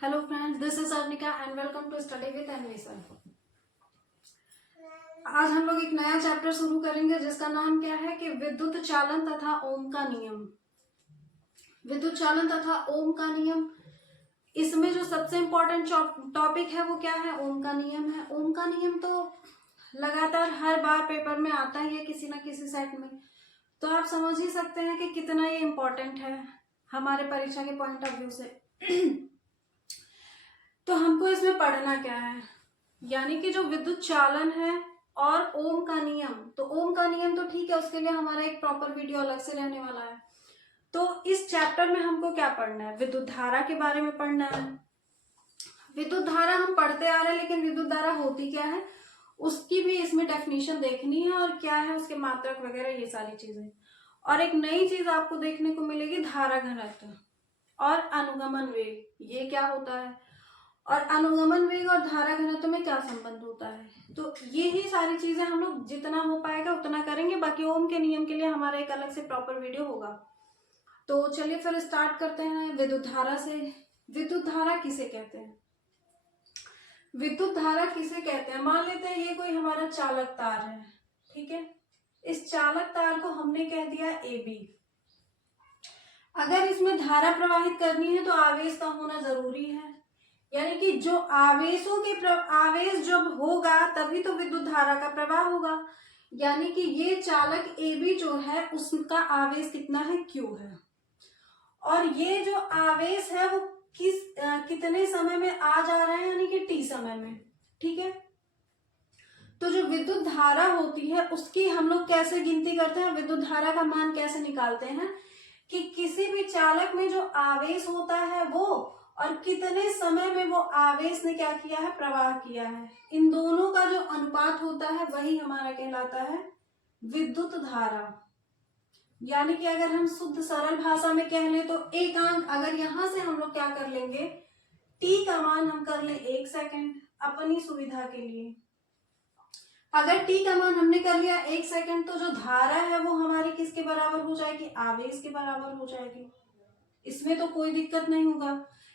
Hello friends, this is Arnika and welcome to study with Envesan. आज हम लोग एक नया चैप्टर शुरू करेंगे जिसका नाम क्या है कि विद्युत चालन तथा ओम का नियम। विद्युत चालन तथा ओम का नियम, इसमें जो सबसे इम्पोर्टेंट टॉपिक है वो क्या है? ओम का नियम है। ओम का नियम तो लगातार हर बार पेपर में आता ही है किसी ना किसी सेट में, तो आप समझ ही सकते हैं कि कितना ये इम्पोर्टेंट है हमारे परीक्षा के पॉइंट ऑफ व्यू से। तो हमको इसमें पढ़ना क्या है, यानी कि जो विद्युत चालन है और ओम का नियम। तो ओम का नियम तो ठीक है, उसके लिए हमारा एक प्रॉपर वीडियो अलग से रहने वाला है। तो इस चैप्टर में हमको क्या पढ़ना है? विद्युत धारा के बारे में पढ़ना है। विद्युत धारा हम पढ़ते आ रहे हैं, लेकिन विद्युत धारा होती क्या है उसकी भी इसमें डेफिनेशन देखनी है, और क्या है उसके मात्रक वगैरह, ये सारी चीजें। और एक नई चीज आपको देखने को मिलेगी, धारा घनत्व और अनुगमन वेग। ये क्या होता है और अनुगमन वेग और धारा घनत्व में क्या संबंध होता है। तो ये ही सारी चीजें हम लोग जितना हो पाएगा उतना करेंगे। बाकी ओम के नियम के लिए हमारा एक अलग से प्रॉपर वीडियो होगा। तो चलिए फिर स्टार्ट करते हैं विद्युत धारा से। विद्युत धारा किसे कहते हैं? विद्युत धारा किसे कहते हैं? मान लेते हैं ये कोई हमारा चालक तार है, ठीक है। इस चालक तार को हमने कह दिया ए बी। अगर इसमें धारा प्रवाहित करनी है तो आवेश का होना जरूरी है, यानी कि जो आवेशों के आवेश जब होगा तभी तो विद्युत धारा का प्रवाह होगा। यानी कि ये चालक ए बी जो है उसका आवेश कितना है? Q है। और ये जो आवेश है वो कितने समय में आ जा रहा है, यानी कि T समय में, ठीक है। तो जो विद्युत धारा होती है उसकी हम लोग कैसे गिनती करते हैं, विद्युत धारा का मान कैसे निकालते हैं कि किसी भी चालक में जो आवेश होता है वो और कितने समय में वो आवेश ने क्या किया है? प्रवाह किया है। इन दोनों का जो अनुपात होता है वही हमारा कहलाता है विद्युत धारा। यानी कि अगर हम शुद्ध सरल भाषा में कह लें तो एकांक, अगर यहां से हम लोग क्या कर लेंगे, टी का मान हम कर लें 1 सेकेंड अपनी सुविधा के लिए। अगर टी का मान हमने कर लिया 1 सेकेंड तो जो धारा है वो हमारी किसके बराबर हो जाएगी? आवेश के बराबर हो जाएगी। इसमें तो कोई दिक्कत नहीं होगा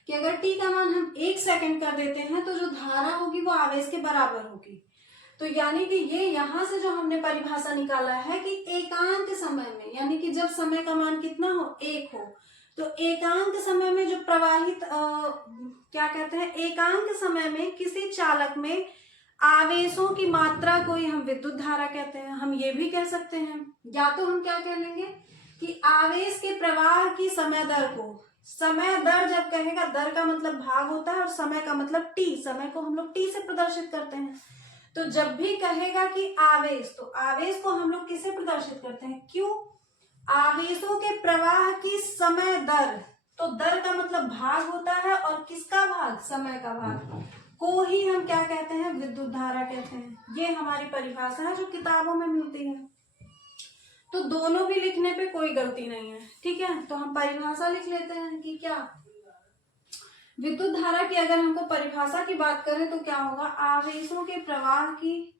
कि अगर टी का मान हम 1 सेकेंड कर देते हैं तो जो धारा होगी वो आवेश के बराबर होगी। तो यानी कि ये यहाँ से जो हमने परिभाषा निकाला है कि एकांक समय में, यानी कि जब समय का मान कितना हो? 1 हो, तो एकांक समय में जो प्रवाहित क्या कहते हैं, एकांक समय में किसी चालक में आवेशों की मात्रा को ही हम विद्युत धारा कहते हैं। हम ये भी कह सकते हैं, या तो हम क्या कह लेंगे कि आवेश के प्रवाह की समय दर को, समय दर जब कहेगा, दर का मतलब भाग होता है और समय का मतलब टी, समय को हम लोग टी से प्रदर्शित करते हैं। तो जब भी कहेगा कि आवेश, तो आवेश को हम लोग किसे प्रदर्शित करते हैं? क्यों? आवेशों के प्रवाह की समय दर, तो दर का मतलब भाग होता है और किसका भाग? समय का भाग को ही हम क्या कहते हैं? विद्युत धारा कहते हैं। ये हमारी परिभाषा है जो किताबों में मिलती है। तो दोनों भी लिखने पे कोई गलती नहीं है, ठीक है। तो हम परिभाषा लिख लेते हैं कि क्या विद्युत धारा की अगर हमको परिभाषा की बात करें तो क्या होगा? आवेशों के प्रवाह की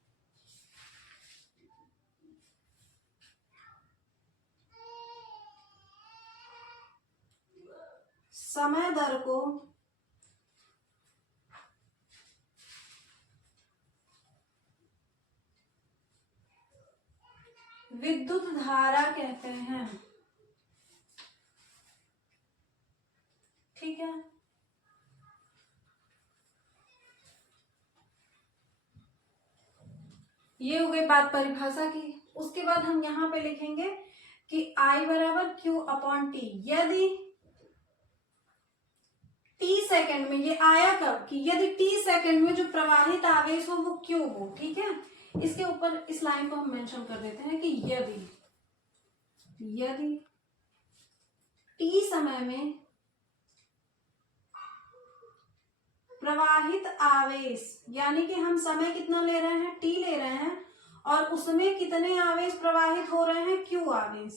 समय दर को विद्युत धारा कहते हैं, ठीक है। ये हो गई बात परिभाषा की। उसके बाद हम यहाँ पे लिखेंगे कि I बराबर Q अपॉन टी। यदि टी सेकंड में, ये आया कब कि यदि टी सेकंड में जो प्रवाहित आवेश हो वो Q हो, ठीक है। इसके ऊपर इस लाइन को हम मेंशन कर देते हैं कि यदि टी समय में प्रवाहित आवेश, यानी कि हम समय कितना ले रहे हैं? टी ले रहे हैं, और उसमें कितने आवेश प्रवाहित हो रहे हैं? Q आवेश।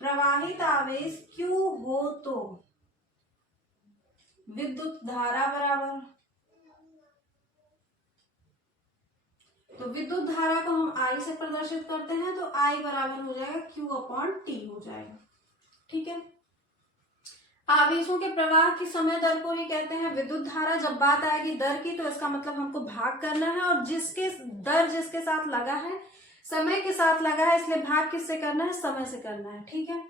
प्रवाहित आवेश Q हो तो विद्युत धारा बराबर, तो विद्युत धारा को हम I से प्रदर्शित करते हैं तो I बराबर हो जाएगा Q अपॉन टी हो जाएगा, ठीक है। आवेशों के प्रवाह की समय दर को ही कहते हैं विद्युत धारा। जब बात आएगी दर की तो इसका मतलब हमको भाग करना है, और जिसके साथ लगा है, समय के साथ लगा है, इसलिए भाग किससे करना है, समय से करना है। ठीक है,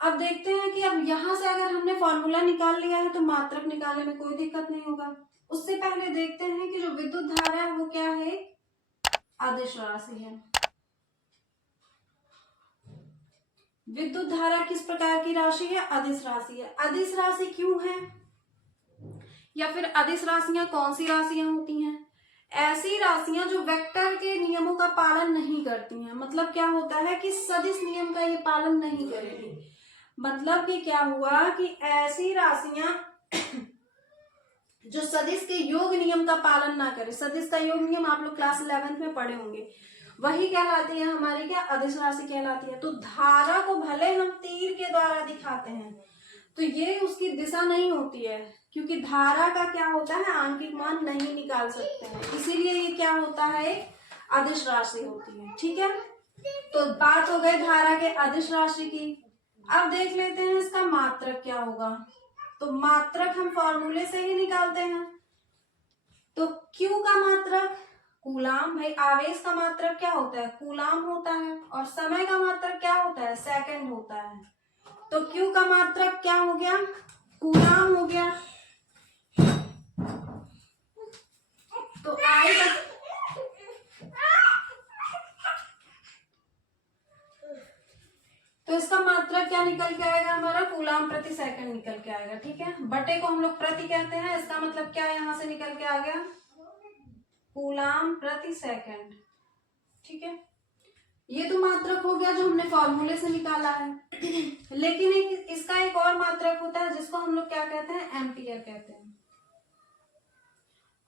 अब देखते हैं कि अब यहां से अगर हमने फॉर्मूला निकाल लिया है तो मात्रक निकालने में कोई दिक्कत नहीं होगा। उससे पहले देखते हैं कि जो विद्युत धारा है वो क्या है, अदिश राशि है। विद्युत धारा किस प्रकार की राशि है, अदिश राशि है। अदिश राशि क्यों है, या फिर अदिश राशियां कौन सी राशियां होती हैं, ऐसी राशियां जो वेक्टर के नियमों का पालन नहीं करती हैं। मतलब क्या होता है कि सदिश नियम का ये पालन नहीं करेगी। मतलब कि क्या हुआ कि ऐसी राशियां जो सदिश के योग नियम का पालन ना करे। सदिश का योग नियम आप लोग क्लास 11th में पढ़े होंगे, वही कहलाती है हमारी क्या, अदिश राशि कहलाती है। तो धारा को भले हम तीर के द्वारा दिखाते हैं तो ये उसकी दिशा नहीं होती है, क्योंकि धारा का क्या होता है, आंकिक मान नहीं निकाल सकते हैं, इसीलिए ये क्या होता है, अदिश राशि होती है। ठीक है, तो बात हो गई धारा के अदिश राशि की। अब देख लेते हैं इसका मात्रक क्या होगा। तो मात्रक हम फॉर्मूले से ही निकालते हैं। तो Q का मात्रक कूलाम, भाई आवेश का मात्रक क्या होता है, कूलाम होता है, और समय का मात्रक क्या होता है, सेकंड होता है। तो Q का मात्रक क्या हो गया, कूलाम हो गया। तो आएगा, तो इसका मात्रक क्या निकल के आएगा, हमारा कूलाम प्रति सेकंड निकल के आएगा। ठीक है, बटे को हम लोग प्रति कहते हैं, इसका मतलब क्या यहां से निकल के आ गया, कूलाम प्रति सेकंड। ठीक है, ये तो मात्रक हो गया जो हमने फॉर्मूले से निकाला है। लेकिन इसका एक और मात्रक होता है जिसको हम लोग क्या कहते हैं, एम्पियर कहते हैं।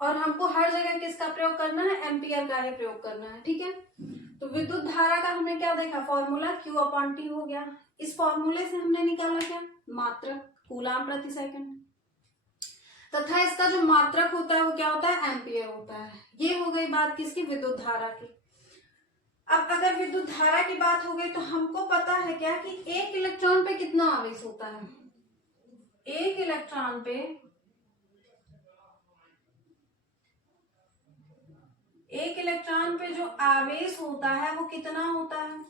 और हमको हर जगह किसका प्रयोग करना है, एम्पियर का ही प्रयोग करना है। ठीक है, तो विद्युत धारा का हमने क्या देखा, फॉर्मूला Q/T हो गया। इस फॉर्मूले से हमने निकाला क्या, मात्रक कूलाम प्रति सेकंड, तथा इसका जो मात्रक होता है वो क्या होता है, एम्पियर होता है। ये हो गई बात किसकी, विद्युत धारा की। अब अगर विद्युत धारा की बात हो गई तो हमको पता है क्या कि एक इलेक्ट्रॉन पे कितना आवेश होता है, एक इलेक्ट्रॉन पे जो आवेश होता है वो कितना होता है,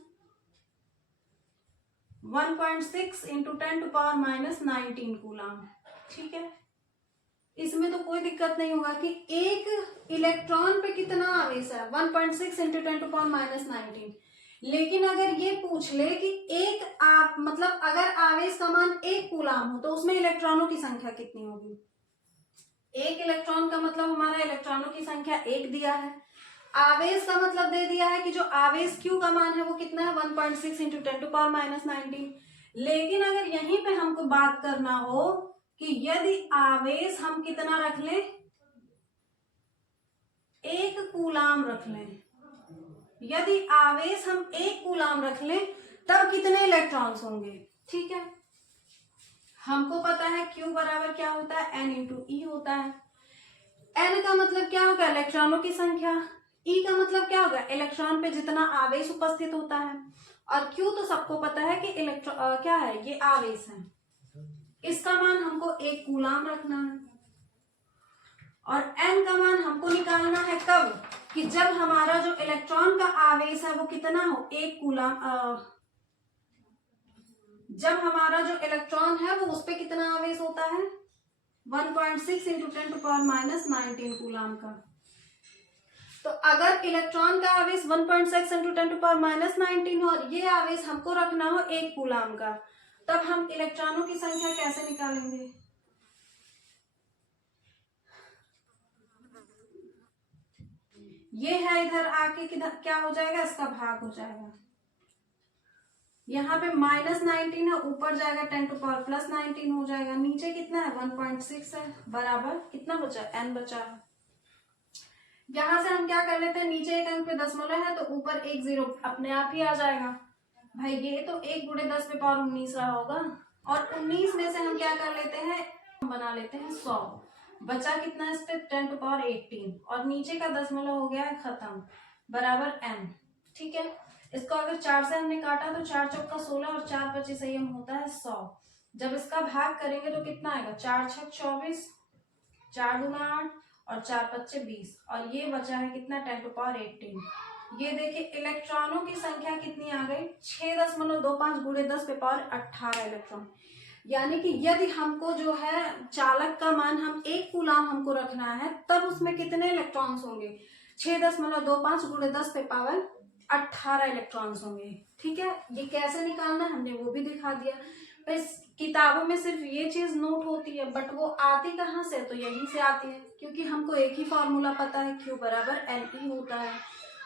1.6 इंटू 10⁻⁻19 कूलाम। ठीक है, इसमें तो कोई दिक्कत नहीं होगा कि एक इलेक्ट्रॉन पे कितना आवेश है, 1.6 इंटू 10⁻⁻19। लेकिन अगर ये पूछ ले कि मतलब अगर आवेश का मान 1 कूलाम हो तो उसमें इलेक्ट्रॉनों की संख्या कितनी होगी। एक इलेक्ट्रॉन का मतलब हमारा इलेक्ट्रॉनों की संख्या 1 दिया है, आवेश का मतलब दे दिया है कि जो आवेश Q का मान है वो कितना है, 1.6 इंटू 10⁻⁻19। लेकिन अगर यहीं पे हमको बात करना हो कि यदि आवेश हम कितना रख लें, 1 कूलाम रख लें, यदि आवेश हम 1 कूलाम रख लें तब कितने इलेक्ट्रॉन्स होंगे। ठीक है, हमको पता है Q बराबर क्या होता है, N इंटू E होता है। N का मतलब क्या होगा, इलेक्ट्रॉनों की संख्या। E का मतलब क्या होगा, इलेक्ट्रॉन पे जितना आवेश उपस्थित होता है। और Q तो सबको पता है कि क्या है, ये आवेश है। इसका मान हमको 1 कूलाम रखना है, और N का मान हमको निकालना है कब, कि जब हमारा जो इलेक्ट्रॉन का आवेश है वो कितना हो, 1 कूलाम। जब हमारा जो इलेक्ट्रॉन है वो उस पे कितना आवेश होता है, 1.6 इंटू 10⁻⁻19 कूलाम का। तो अगर इलेक्ट्रॉन का आवेश 1.6 इंटू 10⁻⁻19 हो और ये आवेश हमको रखना हो 1 कूलाम का, तब हम इलेक्ट्रॉनों की संख्या कैसे निकालेंगे। ये है, इधर आके किधर क्या हो जाएगा, इसका भाग हो जाएगा। यहाँ पे -19 है, ऊपर जाएगा 10⁻+19 हो जाएगा। नीचे कितना है, 1.6 है, बराबर कितना बचा, n बचा है। यहां से हम क्या कर लेते हैं, नीचे एक अंक पे दशमलव है तो ऊपर 1 0 अपने आप ही आ जाएगा। भाई ये तो 1 × 10⁻19 रहा होगा, और 19 में से हम क्या कर लेते हैं, बना लेते हैं 100। बचा कितना इस पे, 10⁻18, और नीचे का दशमलव हो गया है खत्म, बराबर n। ठीक है, इसको अगर 4 से हमने काटा तो 4 × 4 = 16 और 4 × 25 संयम होता है 100। जब इसका भाग करेंगे तो कितना आएगा, 4 छक 24, 4 दूना 8 और 4 पच्चे 20, और ये बचा है कितना, 10⁻18। ये देखिए इलेक्ट्रॉनों की संख्या कितनी आ गई, 6.25 गुणे 10 पे पावर 18 इलेक्ट्रॉन। यानी कि यदि हमको जो है चालक का मान हम 1 कूलाम हमको रखना है, तब उसमें कितने इलेक्ट्रॉन्स होंगे, 6.25 गुणे 10 पे पावर 18 इलेक्ट्रॉन्स होंगे। ठीक है, ये कैसे निकालना है हमने वो भी दिखा दिया। बस किताबों में सिर्फ ये चीज नोट होती है, बट वो आती कहाँ से, तो यहीं से आती है, क्योंकि हमको एक ही फॉर्मूला पता है, Q बराबर N E होता है,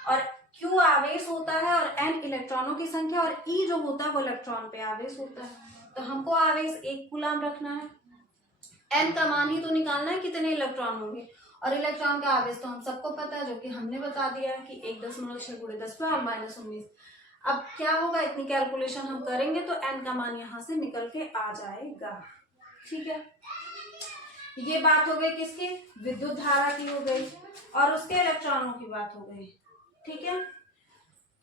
और Q आवेश होता है और N इलेक्ट्रॉनों की संख्या, और E जो होता है वो इलेक्ट्रॉन पे आवेश होता है। तो हमको आवेश 1 कूलाम रखना है, N का मान ही तो निकालना है कितने इलेक्ट्रॉन होंगे, और इलेक्ट्रॉन का आवेश तो हम सबको पता है, जो कि हमने बता दिया है कि 1.6 गुणे 10 पावर -19। अब क्या होगा, इतनी कैलकुलेशन हम करेंगे तो N का मान यहाँ से निकल के आ जाएगा। ठीक है, ये बात हो गई किसकी, विद्युत धारा की हो गई, और उसके इलेक्ट्रॉनों की बात हो गई। ठीक है,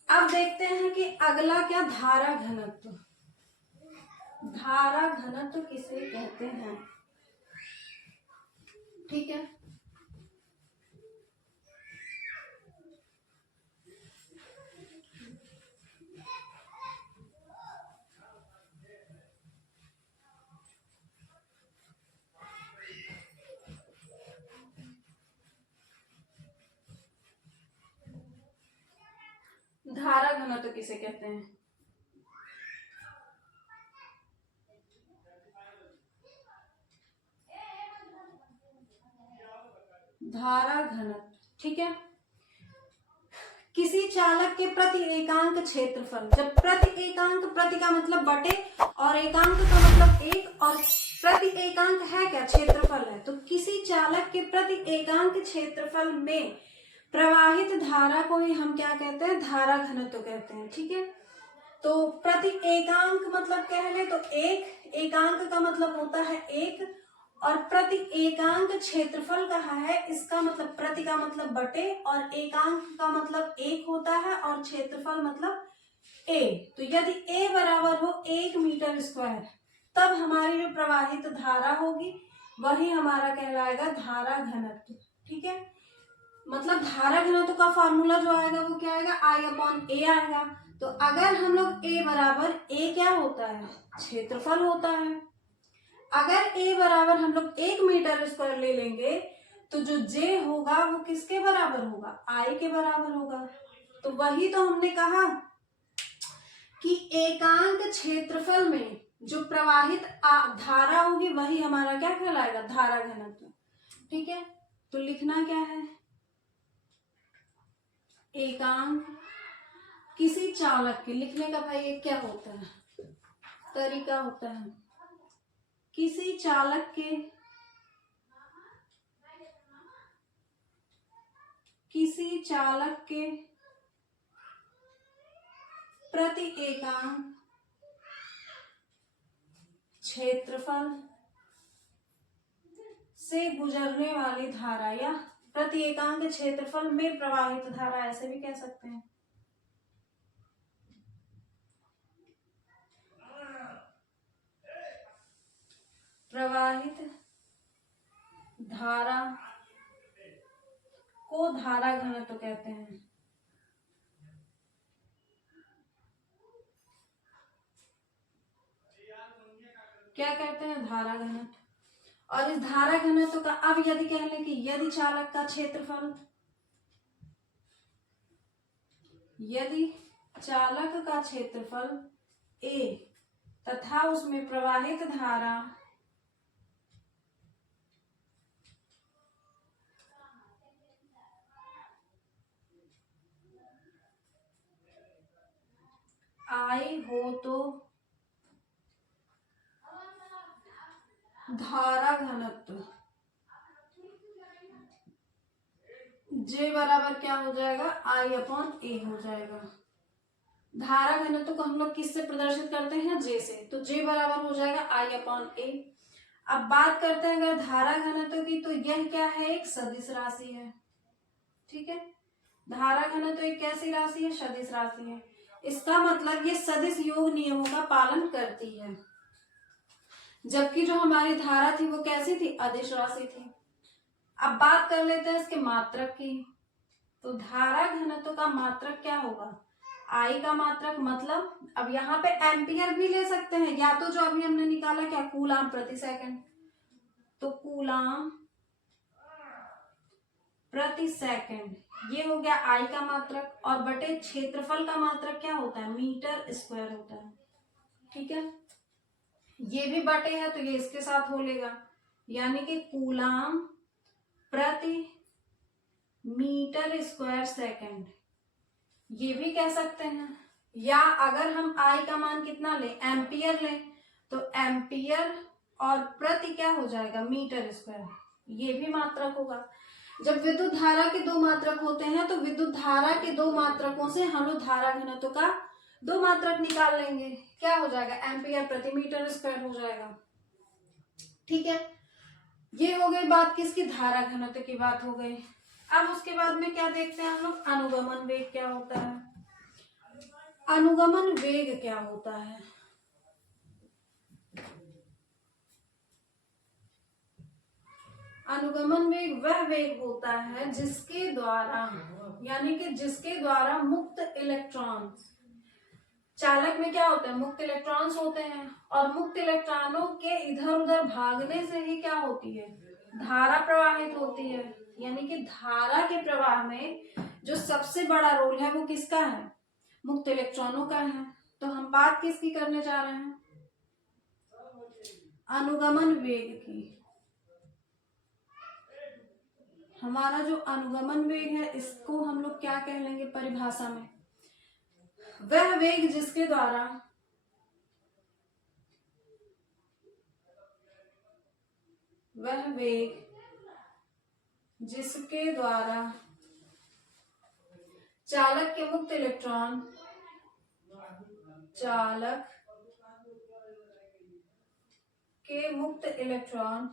अब देखते हैं कि अगला क्या, धारा घनत्व। धारा घनत्व किसे कहते हैं। ठीक है, धारा घनत्व किसे कहते हैं। धारा घनत्व, ठीक है, किसी चालक के प्रति एकांक क्षेत्रफल, जब प्रति एकांक, प्रति का मतलब बटे और एकांक का मतलब एक, और प्रति एकांक है क्या, क्षेत्रफल है, तो किसी चालक के प्रति एकांक क्षेत्रफल में प्रवाहित धारा को ही हम क्या कहते हैं, धारा घनत्व कहते हैं। ठीक है, तो प्रति एकांक मतलब कह ले तो एक, एकांक का मतलब होता है एक, और प्रति एकांक क्षेत्रफल कहा है, इसका मतलब प्रति का मतलब बटे और एकांक का मतलब एक होता है और क्षेत्रफल मतलब ए। तो यदि ए बराबर हो 1 मीटर स्क्वायर, तब हमारी जो प्रवाहित धारा होगी वही हमारा कहलाएगा धारा घनत्व। ठीक है, मतलब धारा घनत्व का फॉर्मूला जो आएगा वो क्या आएगा, I/A आएगा। तो अगर हम लोग A बराबर, A क्या होता है, क्षेत्रफल होता है, अगर A बराबर हम लोग 1 मीटर स्क्वायर ले लेंगे तो जो J होगा वो किसके बराबर होगा, I के बराबर होगा। तो वही तो हमने कहा कि एकांक क्षेत्रफल में जो प्रवाहित धारा होगी वही हमारा क्या कहलाएगा, धारा घनत्व। ठीक है, तो लिखना क्या है, एकांक किसी चालक के, लिखने का भाई ये क्या होता है, तरीका होता है, किसी चालक के, किसी चालक के प्रति एकांक क्षेत्रफल से गुजरने वाली धारा, या प्रति एकांक क्षेत्रफल में प्रवाहित धारा, ऐसे भी कह सकते हैं। प्रवाहित धारा को धारा घनत्व कहते हैं। क्या कहते हैं, धारा घनत्व। और इस धारा घनत्व का अब यदि कह लें कि यदि चालक का क्षेत्रफल, यदि चालक का क्षेत्रफल A तथा उसमें प्रवाहित धारा I हो तो धारा घनत्व J बराबर क्या हो जाएगा, I/A हो जाएगा। धारा घनत्व को हम लोग किससे प्रदर्शित करते हैं, J से, तो J बराबर हो जाएगा I/A। अब बात करते हैं अगर धारा घनत्व की, तो यह क्या है, एक सदिश राशि है। ठीक है, धारा घनत्व एक कैसी राशि है, सदिश राशि है। इसका मतलब ये सदिश योग नियमों का पालन करती है। जबकि जो हमारी धारा थी वो कैसी थी, अदिश राशि थी। अब बात कर लेते हैं इसके मात्रक की। तो धारा घनत्व का मात्रक क्या होगा, आई का मात्रक, मतलब अब यहाँ पे एम्पियर भी ले सकते हैं, या तो जो अभी हमने निकाला क्या, कूलाम प्रति सेकंड, तो कूलाम प्रति सेकंड, ये हो गया आई का मात्रक। और बटे क्षेत्रफल का मात्रक क्या होता है, मीटर स्क्वायर होता है। ठीक है, ये भी बटे है तो ये इसके साथ हो लेगा, यानी कि कूलाम प्रति मीटर स्क्वायर सेकंड, ये भी कह सकते हैं। या अगर हम आई का मान कितना ले, एम्पियर ले, तो एम्पियर और प्रति क्या हो जाएगा, मीटर स्क्वायर, ये भी मात्रक होगा। जब विद्युत धारा के दो मात्रक होते हैं तो विद्युत धारा के दो मात्रकों से हम लोग धारा घनत्व का दो मात्रक निकाल लेंगे, क्या हो जाएगा, एम्पियर प्रति मीटर स्क्वायर हो जाएगा। ठीक है, ये हो गई बात किसकी, धारा घनत्व की बात हो गई। अब उसके बाद में क्या देखते हैं हम लोग, अनुगमन वेग क्या होता है। अनुगमन वेग क्या होता है, अनुगमन वेग वह वेग होता है जिसके द्वारा, यानी कि जिसके द्वारा मुक्त इलेक्ट्रॉन, चालक में क्या होता है, मुक्त इलेक्ट्रॉन्स होते हैं, और मुक्त इलेक्ट्रॉनों के इधर उधर भागने से ही क्या होती है, धारा प्रवाहित होती है। यानी कि धारा के प्रवाह में जो सबसे बड़ा रोल है वो किसका है, मुक्त इलेक्ट्रॉनों का है। तो हम बात किसकी करने जा रहे हैं, अनुगमन वेग की। हमारा जो अनुगमन वेग है इसको हम लोग क्या कह लेंगे परिभाषा में, वह वेग जिसके द्वारा चालक के मुक्त इलेक्ट्रॉन, चालक के मुक्त इलेक्ट्रॉन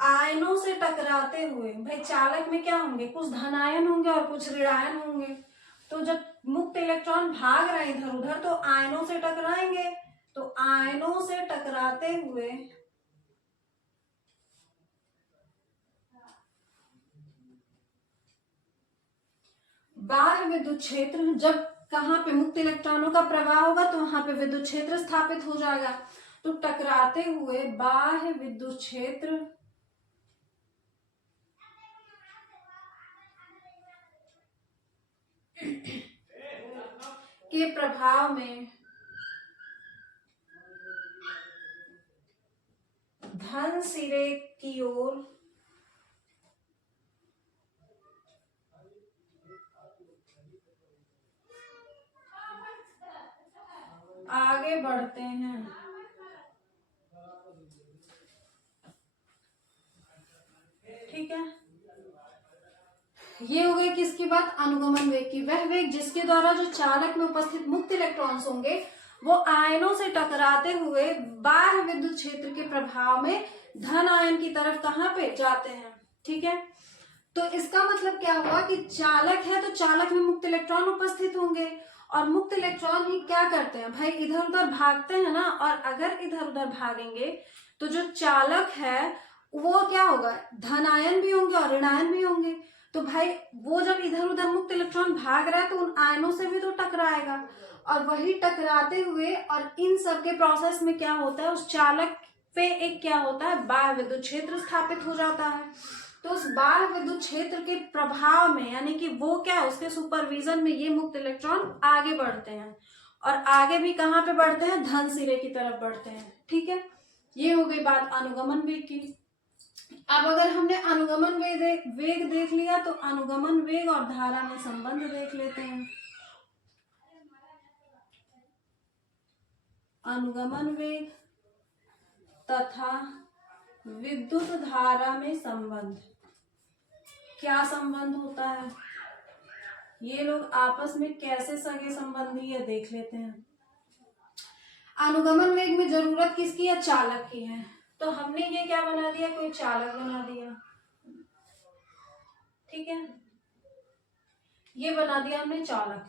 आयनों से टकराते हुए, भाई चालक में क्या होंगे, कुछ धनायन होंगे और कुछ ऋणायन होंगे। तो जब मुक्त इलेक्ट्रॉन भाग रहे हैं इधर उधर तो आयनों से टकराएंगे, तो आयनों से टकराते हुए बाह्य विद्युत क्षेत्र, जब कहाँ पे मुक्त इलेक्ट्रॉनों का प्रवाह होगा तो वहां पे विद्युत क्षेत्र स्थापित हो जाएगा। तो टकराते हुए बाह्य विद्युत क्षेत्र के प्रभाव में धन सिरे की ओर आगे बढ़ते हैं। ठीक है, ये हो गई किसकी बात, अनुगमन वेग की। वह वेग जिसके द्वारा जो चालक में उपस्थित मुक्त इलेक्ट्रॉन्स होंगे वो आयनों से टकराते हुए बाह्य विद्युत क्षेत्र के प्रभाव में धन आयन की तरफ कहां पे जाते हैं। ठीक है, तो इसका मतलब क्या हुआ कि चालक है तो चालक में मुक्त इलेक्ट्रॉन उपस्थित होंगे, और मुक्त इलेक्ट्रॉन ही क्या करते हैं भाई, इधर उधर भागते हैं ना, और अगर इधर उधर भागेंगे तो जो चालक है वो क्या होगा, धनायन भी होंगे और ऋणायन भी होंगे। तो भाई वो जब इधर उधर मुक्त इलेक्ट्रॉन भाग रहा है तो उन आयनों से भी तो टकराएगा, और वही टकराते हुए और इन सब के प्रोसेस में क्या होता है, उस चालक पे एक क्या होता है, बाह्य विद्युत क्षेत्र स्थापित हो जाता है। तो उस बाह्य विद्युत क्षेत्र के प्रभाव में, यानी कि वो क्या है, उसके सुपरविजन में ये मुक्त इलेक्ट्रॉन आगे बढ़ते हैं, और आगे भी कहाँ पे बढ़ते हैं, धन सिरे की तरफ बढ़ते हैं। ठीक है, ये हो गई बात अनुगमन वेग की। अब अगर हमने अनुगमन वेग देख लिया तो अनुगमन वेग और धारा में संबंध देख लेते हैं। अनुगमन वेग तथा विद्युत धारा में संबंध, क्या संबंध होता है, ये लोग आपस में कैसे सगे संबंधी है देख लेते हैं। अनुगमन वेग में जरूरत किसकी है, चालक की है, तो हमने ये क्या बना दिया, कोई चालक बना दिया। ठीक है, ये बना दिया हमने चालक,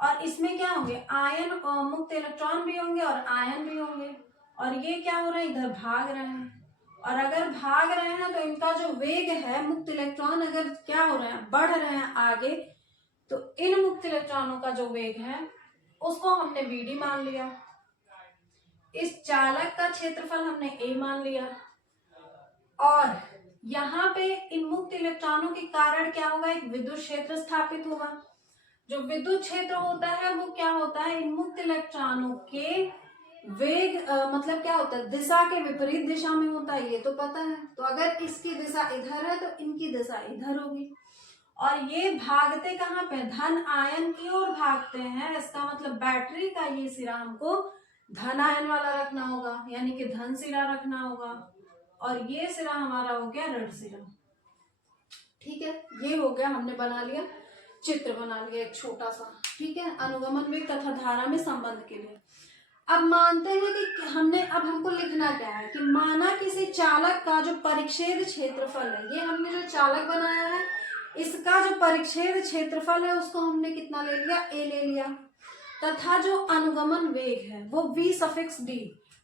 और इसमें क्या होंगे, आयन और मुक्त इलेक्ट्रॉन भी होंगे और आयन भी होंगे। और ये क्या हो रहा है, इधर भाग रहे हैं। और अगर भाग रहे हैं तो इनका जो वेग है, मुक्त इलेक्ट्रॉन अगर क्या हो रहे हैं, बढ़ रहे हैं आगे, तो इन मुक्त इलेक्ट्रॉनों का जो वेग है उसको हमने Vd मान लिया। इस चालक का क्षेत्रफल हमने A मान लिया। और यहाँ पे इन मुक्त इलेक्ट्रॉनों के कारण क्या होगा, एक विद्युत क्षेत्र स्थापित होगा। जो विद्युत क्षेत्र होता है वो क्या होता है, इन मुक्त इलेक्ट्रॉनों के वेग मतलब क्या होता है, दिशा के विपरीत दिशा में होता है, ये तो पता है। तो अगर इसकी दिशा इधर है तो इनकी दिशा इधर होगी। और ये भागते कहाँ पे, धन आयन की ओर भागते हैं। इसका मतलब बैटरी का ये सिरा हमको धन आयन वाला रखना होगा, यानी कि धन सिरा रखना होगा। और ये सिरा हमारा हो गया ऋण सिरा। ठीक है, ये हो गया, हमने बना लिया, चित्र बना लिया एक छोटा सा। ठीक है, अनुगमन वेग तथा धारा में संबंध के लिए। अब मानते हैं कि हमको लिखना क्या है, कि माना किसी चालक का जो परिच्छेद क्षेत्रफल है, ये हमने जो चालक बनाया है इसका जो परिच्छेद क्षेत्रफल है उसको हमने कितना ले लिया, A ले लिया, तथा जो अनुगमन वेग है वो V सफिक्स D।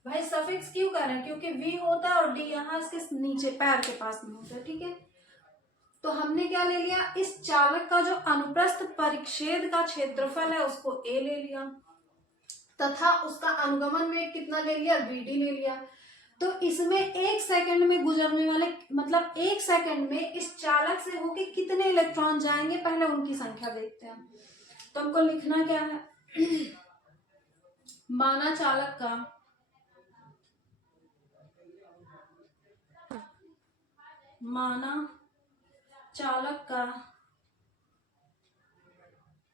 भाई सफिक्स क्यों कर रहे हैं, क्योंकि V होता है और D यहाँ इसके नीचे पैर के पास में होता है। ठीक है, तो हमने क्या ले लिया, इस चालक का जो अनुप्रस्थ परिच्छेद का क्षेत्रफल है उसको A ले लिया, तथा उसका अनुगमन वेग कितना ले लिया, Vd ले लिया। तो इसमें एक सेकंड में गुजरने वाले, मतलब एक सेकंड में इस चालक से होके कितने इलेक्ट्रॉन जाएंगे, पहले उनकी संख्या देखते हैं। तो हमको लिखना क्या है, माना चालक का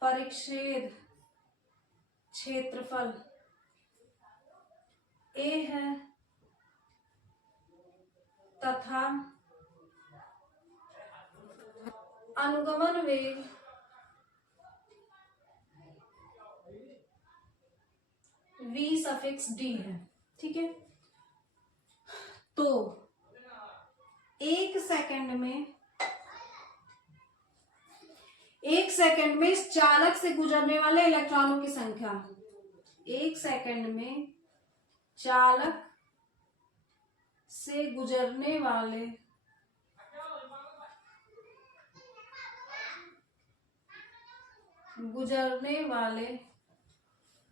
परिच्छेद क्षेत्रफल A है, तथा अनुगमन वेग V सफिक्स D है। ठीक है, तो एक सेकंड में इस चालक से गुजरने वाले इलेक्ट्रॉनों की संख्या, एक सेकंड में चालक से गुजरने वाले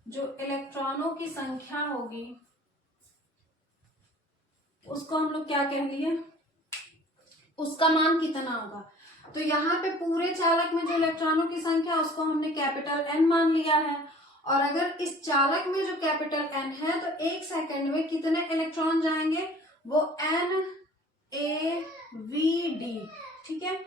जो इलेक्ट्रॉनों की संख्या होगी उसको हम लोग क्या कह लिए, उसका मान कितना होगा। तो यहाँ पे पूरे चालक में जो इलेक्ट्रॉनों की संख्या उसको हमने कैपिटल N मान लिया है। और अगर इस चालक में जो कैपिटल N है तो एक सेकंड में कितने इलेक्ट्रॉन जाएंगे, वो NaVd। ठीक है,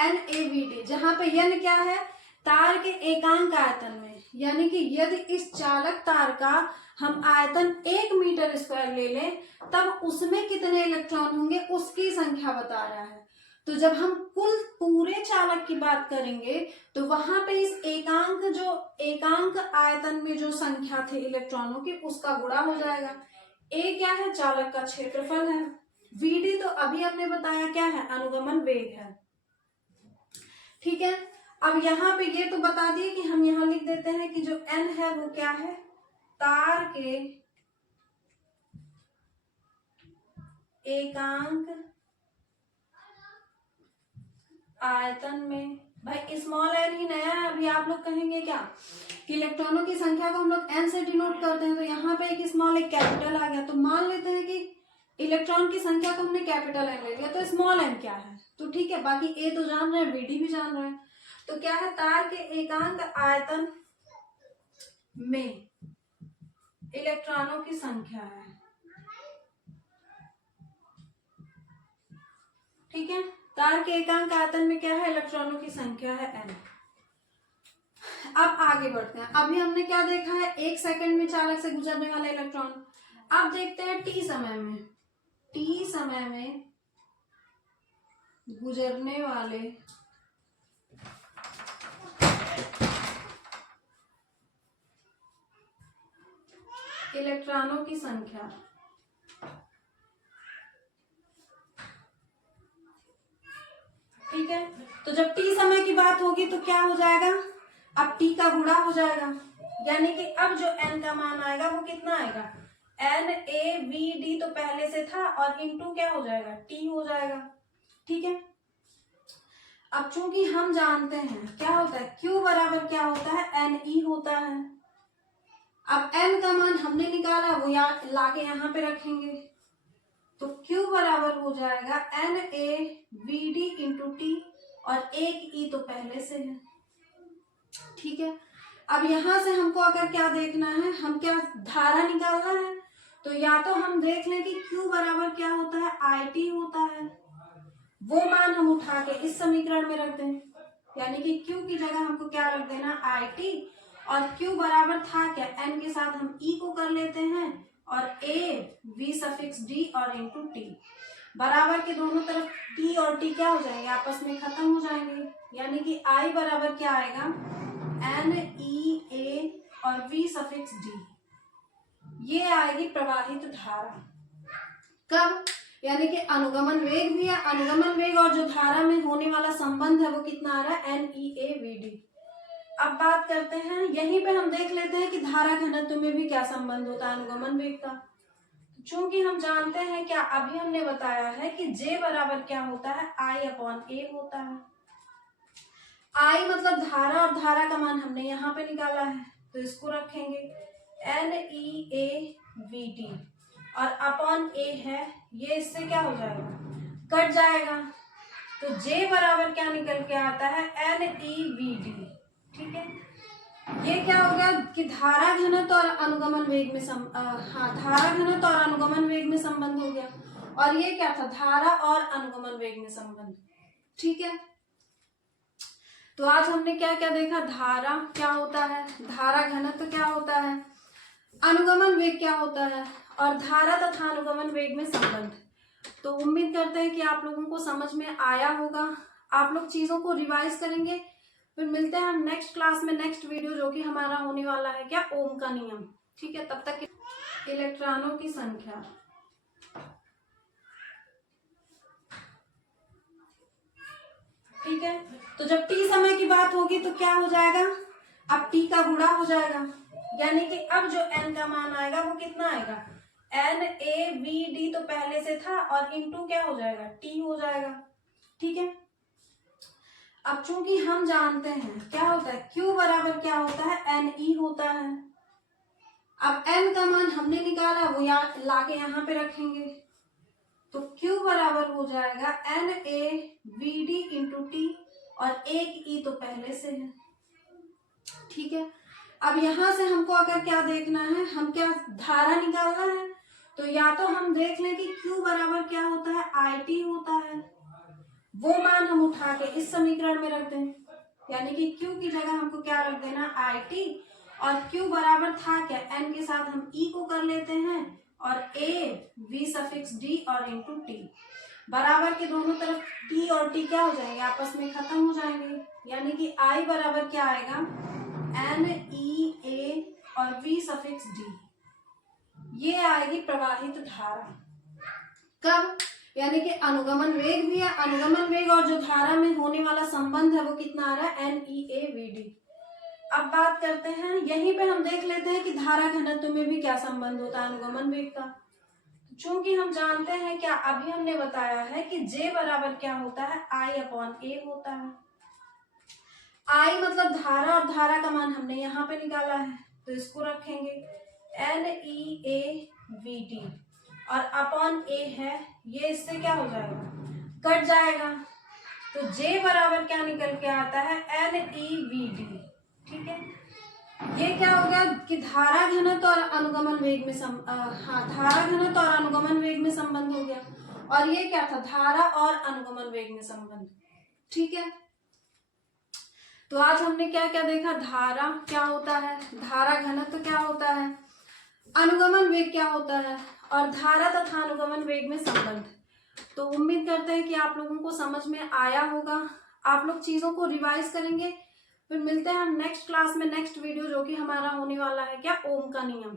NaVd, जहां पे N क्या है, तार के एकांक आयतन में, यानी कि यदि इस चालक तार का हम आयतन 1 मीटर स्क्वायर ले लें तब उसमें कितने इलेक्ट्रॉन होंगे उसकी संख्या बता रहा है। तो जब हम कुल पूरे चालक की बात करेंगे तो वहां पे इस एकांक आयतन में जो संख्या थी इलेक्ट्रॉनों की उसका गुणा हो जाएगा। A क्या है, चालक का क्षेत्रफल है। Vd तो अभी हमने बताया क्या है, अनुगमन वेग है। ठीक है, अब यहाँ पे ये तो बता दिए कि हम यहाँ लिख देते हैं कि जो N है वो क्या है, तार के एकांक आयतन में। भाई स्मॉल n ही नया है, अभी आप लोग कहेंगे क्या कि इलेक्ट्रॉनों की संख्या को हम लोग n से डिनोट करते हैं, तो यहाँ पे एक स्मॉल एक कैपिटल आ गया। तो मान लेते हैं कि इलेक्ट्रॉन की संख्या को हमने कैपिटल N ले लिया, तो स्मॉल n क्या है, तो ठीक है, बाकी A तो जान रहे हैं, Vd भी जान रहे हैं। तो क्या है, तार के एकांक आयतन में इलेक्ट्रॉनों की संख्या है। ठीक है, तार के एकांक आयतन में क्या है, इलेक्ट्रॉनों की संख्या है N। अब आगे बढ़ते हैं। अभी हमने क्या देखा है, एक सेकंड में चालक से गुजरने वाले इलेक्ट्रॉन। अब देखते हैं T समय में गुजरने वाले इलेक्ट्रॉनों की संख्या। ठीक है, तो जब T समय की बात होगी तो क्या हो जाएगा, अब टी का गुणा हो जाएगा, यानी कि अब जो एन का मान आएगा वो कितना आएगा, एन ए वी डी तो पहले से था और इनटू क्या हो जाएगा, टी हो जाएगा। ठीक है, अब चूंकि हम जानते हैं क्या होता है, Q बराबर क्या होता है, एन ई होता है। अब n का मान हमने निकाला, वो लाके यहाँ पे रखेंगे, तो Q बराबर हो जाएगा N A V D into T, और एक ई तो पहले से है। ठीक है, अब यहां से हमको अगर क्या देखना है, हम क्या धारा निकालना है, तो या तो हम देख लें कि Q बराबर क्या होता है, आई टी होता है, वो मान हम उठा के इस समीकरण में रख दें, यानी कि Q की जगह हमको क्या रख देना, आई टी, और Q बराबर था क्या, n के साथ हम E को कर लेते हैं, और A V सफिक्स D और इंटू टी, बराबर के दोनों तरफ T और T क्या हो जाएंगे, आपस में खत्म हो जाएंगे, यानी कि I बराबर क्या आएगा, N E A और V सफिक्स D, ये आएगी प्रवाहित धारा। कब, यानी कि अनुगमन वेग भी है, अनुगमन वेग और जो धारा में होने वाला संबंध है वो कितना आ रहा है, N E A V D. अब बात करते हैं, यहीं पे हम देख लेते हैं कि धारा घनत्व में भी क्या संबंध होता है अनुगमन वेग का। चूंकि हम जानते हैं क्या, अभी हमने बताया है कि J बराबर क्या होता है, I अपॉन ए होता है। I मतलब धारा, और धारा का मान हमने यहाँ पे निकाला है, तो इसको रखेंगे N E A V D, और अपॉन ए है, ये इससे क्या हो जाएगा, कट जाएगा, तो J बराबर क्या निकल के आता है, एन ई वी डी। ठीक है, ये क्या हो गया कि धारा घनत्व और अनुगमन वेग में धारा घनत्व और अनुगमन वेग में संबंध हो गया, और ये क्या था, धारा और अनुगमन वेग में संबंध। ठीक है, तो आज हमने क्या क्या देखा, धारा क्या होता है, धारा घनत्व क्या होता है, अनुगमन वेग क्या होता है, और धारा तथा अनुगमन वेग में संबंध। तो उम्मीद करते हैं कि आप लोगों को समझ में आया होगा, आप लोग चीजों को रिवाइज करेंगे। फिर मिलते हैं हम नेक्स्ट क्लास में, नेक्स्ट वीडियो जो कि हमारा होने वाला है क्या, ओम का नियम। ठीक है, तब तक इलेक्ट्रॉनों की संख्या, ठीक है, तो जब टी समय की बात होगी तो क्या हो जाएगा, अब टी का गुणा हो जाएगा, यानी कि अब जो एन का मान आएगा वो कितना आएगा, एन ए वी डी तो पहले से था, और इनटू क्या हो जाएगा, टी हो जाएगा। ठीक है, अब चूंकि हम जानते हैं क्या होता है, Q बराबर क्या होता है, एन ई होता है। अब n का मान हमने निकाला, वो लाके यहाँ पे रखेंगे, तो Q बराबर हो जाएगा N A V D into T, और एक ई तो पहले से है। ठीक है, अब यहां से हमको अगर क्या देखना है, हम क्या धारा निकालना है, तो या तो हम देख लें कि Q बराबर क्या होता है, आई टी होता है, वो मान हम उठा के इस समीकरण में रख दें, यानी कि Q की जगह हमको क्या रख देना, आई टी, और Q बराबर था क्या, n के साथ हम E को कर लेते हैं, और A V सफिक्स D और इंटू टी, बराबर के दोनों तरफ T और T क्या हो जाएंगे, आपस में खत्म हो जाएंगे, यानी कि I बराबर क्या आएगा, N E A और V सफिक्स D, ये आएगी प्रवाहित धारा। कब, यानी कि अनुगमन वेग भी है, अनुगमन वेग और जो धारा में होने वाला संबंध है वो कितना आ रहा है, N E A V D. अब बात करते हैं, यहीं पे हम देख लेते हैं कि धारा घनत्व में भी क्या संबंध होता है अनुगमन वेग का। चूंकि हम जानते हैं क्या, अभी हमने बताया है कि J बराबर क्या होता है, I अपॉन ए होता है। I मतलब धारा, और धारा का मान हमने यहाँ पे निकाला है, तो इसको रखेंगे N E A V D, और अपॉन ए है, ये इससे क्या हो जाएगा, कट जाएगा, तो J बराबर क्या निकल के आता है, एन ई वी डी। ठीक है, ये क्या हो गया कि धारा घनत्व और अनुगमन वेग में धारा घनत्व और अनुगमन वेग में संबंध हो गया, और ये क्या था, धारा और अनुगमन वेग में संबंध। ठीक है, तो आज हमने क्या क्या देखा, धारा क्या होता है, धारा घनत्व क्या होता है, अनुगमन वेग क्या होता है, और धारा तथा अनुगमन वेग में संबंध। तो उम्मीद करते हैं कि आप लोगों को समझ में आया होगा, आप लोग चीजों को रिवाइज करेंगे। फिर मिलते हैं हम नेक्स्ट क्लास में, नेक्स्ट वीडियो जो कि हमारा होने वाला है क्या, ओम का नियम।